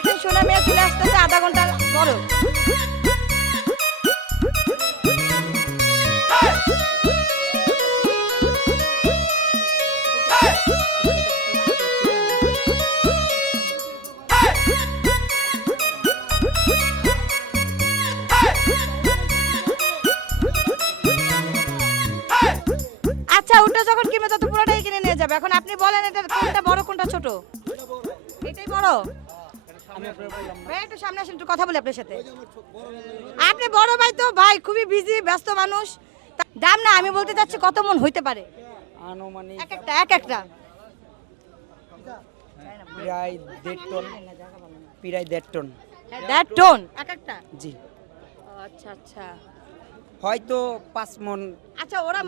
দেখেন সোনা মেয়ে, চলে আসতেছে আধা ঘণ্টা বড় আচ্ছা ওটা যখন কিনবে, তত পুরোটাই কিনে নিয়ে যাবে। এখন আপনি বলেন এটা কোনটা বড়, কোনটা ছোট? এটাই বড়। ভাই একটু সামনে আসেন একটু কথা বলি আপনার সাথে। আপনি বড় ভাই তো ভাই খুবই বিজি ব্যস্ত মানুষ। দাম না আমি বলতে চাচ্ছি কত মন হইতে পারে? আনুমানিক এক একটা এক একটা। প্রায় দেড় টন প্রায় দেড় টন। দ্যাট টোন এক একটা? জি। আচ্ছা আচ্ছা। হয়তো পাঁচ মন আচ্ছা ওরা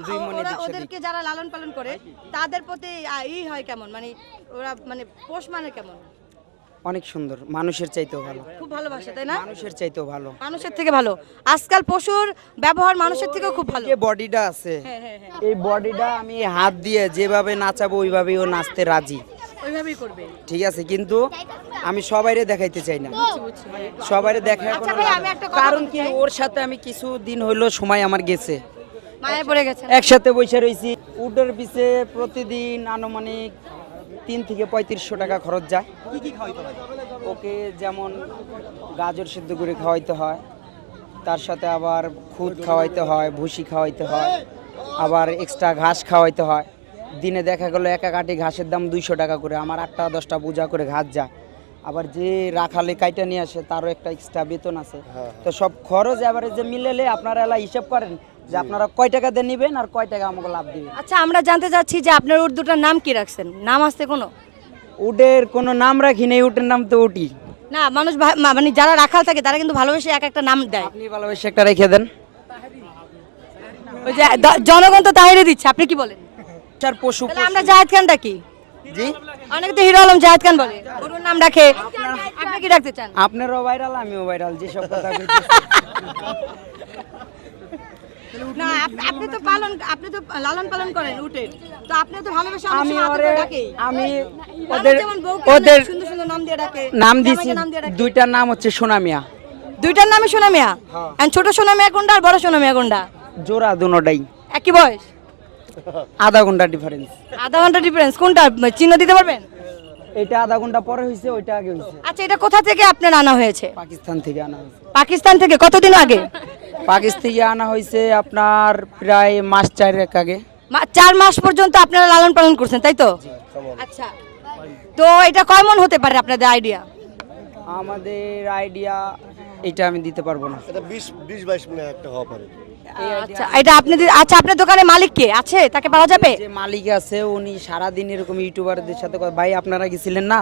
ওদেরকে যারা লালন পালন করে তাদের প্রতি ই হয় কেমন? মানে ওরা মানে পোষ মানে কেমন? অনেক সুন্দর মানুষের চাইতেও ভালো। খুব ভালোবাসে তাই না? মানুষের চাইতেও ভালো। মানুষের থেকে ভালো। আজকাল পশুর ব্যবহার মানুষের থেকেও খুব ভালো। যে বডিটা আছে হ্যাঁ হ্যাঁ হ্যাঁ। এই বডিটা আমি হাত দিয়ে যেভাবে নাচাবো ওইভাবেই ও নাচতে রাজি। ওইভাবেই করবে। ঠিক আছে কিন্তু আমি সবাইরে দেখাইতে চাই না। সবাইরে দেখা আচ্ছা কারণ কি ওর সাথে আমি কিছু দিন হইল সময় আমার গেছে। মায়ে পড়ে গেছে একসাথে বসে রয়েছি উডের পিছে প্রতিদিন আনুমানিক তিন থেকে পঁয়ত্রিশশো টাকা খরচ যায়। ওকে যেমন গাজর সিদ্ধ করে খাওয়াইতে হয় তার সাথে আবার খুদ খাওয়াইতে হয় ভুসি খাওয়াইতে হয় আবার এক্সট্রা ঘাস খাওয়াইতে হয়। দিনে দেখা গেলো একা আটি ঘাসের দাম দুইশো টাকা করে আমার আটটা দশটা বোঝা করে ঘাস যায়। আবার যে রাখালে কাইটা নিয়ে আসে তারও একটা এক্সট্রা বেতন আছে। তো সব খরচ এবারে যে মিলেলে আপনারা এলা হিসাব করেন যে আপনারা কয় টাকা দিয়ে নেবেন আর কয় টাকা আমাকে লাভ দিবেন? আচ্ছা আমরা জানতে চাচ্ছি যে আপনার উর্দুটার নাম কি রাখছেন? নাম আসছে কোনো? উটের কোনো নাম রাখি নেই উটের নাম তো উটি। না মানুষ ভা- মা- মানে যারা রাখাল থাকে তারা কিন্তু ভালোবেসে এক একটা নাম দেয়। আপনি ভালোবেসে একটা রেখে দেন। ওই যে দ- জনগণ তো তাহিরে দিচ্ছে আপনি কি বলেন? চার পশু তাহলে আমরা জাহেদ খান ডাকি। জি। অনেকে তো হিরো আলম জাহেদ খান বলে। গরুর নাম রাখে। আপনি কি রাখতে চান? আপনারও ভাইরাল আমিও ভাইরাল যেসব কথা। না আপনি তো পালন আপনি তো লালন পালন করেন উটের। তো আপনি তো ভালোবেসে আমি আমি ওরে আমি ওদের ওদের যেমন বউকে ওদের সুন্দর সুন্দর নাম দিয়ে ডাকে নাম দিছি। নাম দুইটার নাম হচ্ছে সোনামিয়া দুইটার নামে সোনা মিয়া? ছোট সোনা মিয়া কোনটা আর বড় সোনা মিয়া কোনটা? জোড়া দুনোটাই। একই বয়স? আধা ঘণ্টা ডিফারেন্স আধা ঘণ্টা ডিফারেন্স কোনটা? চিহ্ন দিতে পারবেন? এটা আধা ঘণ্টা পরে হয়েছে ওইটা আগে হয়েছে আচ্ছা এটা কোথা থেকে আপনার আনা হয়েছে? পাকিস্তান থেকে আনা হয়েছে। পাকিস্তান থেকে? কতদিন আগে? পাকিস্তান থেকে আনা হয়েছে আপনার প্রায় মাস চারেক আগে। মা- চার মাস পর্যন্ত আপনারা লালন পালন করছেন তাই তো? আচ্ছা। তো এটা কয় মন হতে পারে আপনাদের আইডিয়া আমাদের আইডিয়া এটা আমি দিতে পারব না। এটা বিশ বিশ বাইশ মিনিট একটা হওয়া পারে। আচ্ছা এটা আপনি দি- আচ্ছা আপনার দোকানে মালিক কে? আছে? তাকে পাওয়া যাবে? যে মালিক আছে উনি সারাদিন এরকম ইউটিউবারদের সাথে কথা- ভাই আপনারা গেছিলেন না?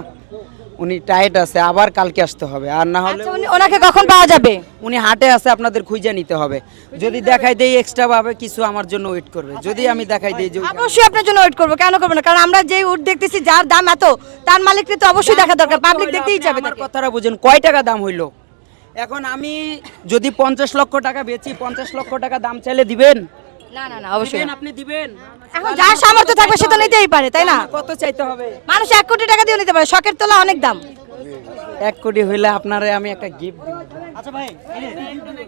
উনি টাইট আছে আবার কালকে আসতে হবে। আর না হলে আচ্ছা উনি- ওনাকে কখন পাওয়া যাবে? উনি হাটে আছে আপনাদের খুঁজে নিতে হবে। যদি দেখাই দেই এক্সট্রা ভাবে কিছু আমার জন্য ওয়েট করবে। যদি আমি দেখাই দেই যে অবশ্যই আপনার জন্য ওয়েট করব। কেন করব না? কারণ আমরা যে উট দেখতেছি যার দাম এত তার মালিককে তো অবশ্যই দেখা দরকার। পাবলিক দেখতেই যাবে আমার তাকে। কথাটা বুঝেন কয় টাকা দাম হইল? এখন আমি যদি পঞ্চাশ লক্ষ টাকা বেচি পঞ্চাশ লক্ষ টাকা দাম চাইলে দিবেন? না না না অবশ্যই না। আপনি দিবেন। এখন যার সামর্থ্য থাকবে সে তো নিতেই পারে তাই না? কত চাইতে হবে? মানুষ এক কোটি টাকা দিয়ে নিতে পারে শখের তোলা অনেক দাম। এক কোটি হইলে আপনারে আমি একটা গিফট দিব। আচ্ছা ভাই এই যে-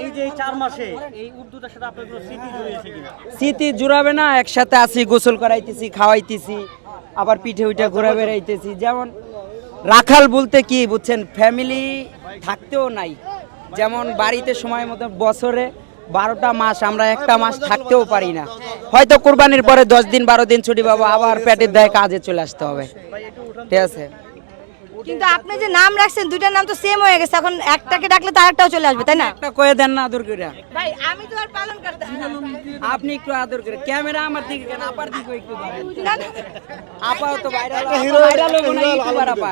এই যে এই চার মাসে এই উর্দুটার সাথে আপনার কোনো স্মৃতি জড়িয়েছে কিনা? স্মৃতি জুড়াবে না একসাথে আছি গোসল করাইতেছি খাওয়াইতেছি আবার পিঠে উঠে ঘুরে বেড়াইতেছি। যেমন রাখাল বলতে কি বুঝছেন ফ্যামিলি থাকতেও নাই। যেমন বাড়িতে সময় মতো বছরে বারোটা মাস আমরা একটা মাস থাকতেও পারি না। হয়তো কোরবানির পরে দশ দিন বারো দিন ছুটি পাবো আবার পেটের দায়ে কাজে চলে আসতে হবে। ঠিক আছে? কিন্তু আপনি যে নাম রাখছেন দুইটার নাম তো সেম হয়ে গেছে। এখন একটাকে ডাকলে তার একটাও চলে আসবে তাই না? একটা কয়ে দেন না আদর করে ভাই আমি তো আর পালন করতে আপনি একটু আদর করে ক্যামেরা আমার দিকে কেন? আপার দিকে একটু না না। আপা তো ভাইরাল ভাইরাল হব না ইউটিউবার আপা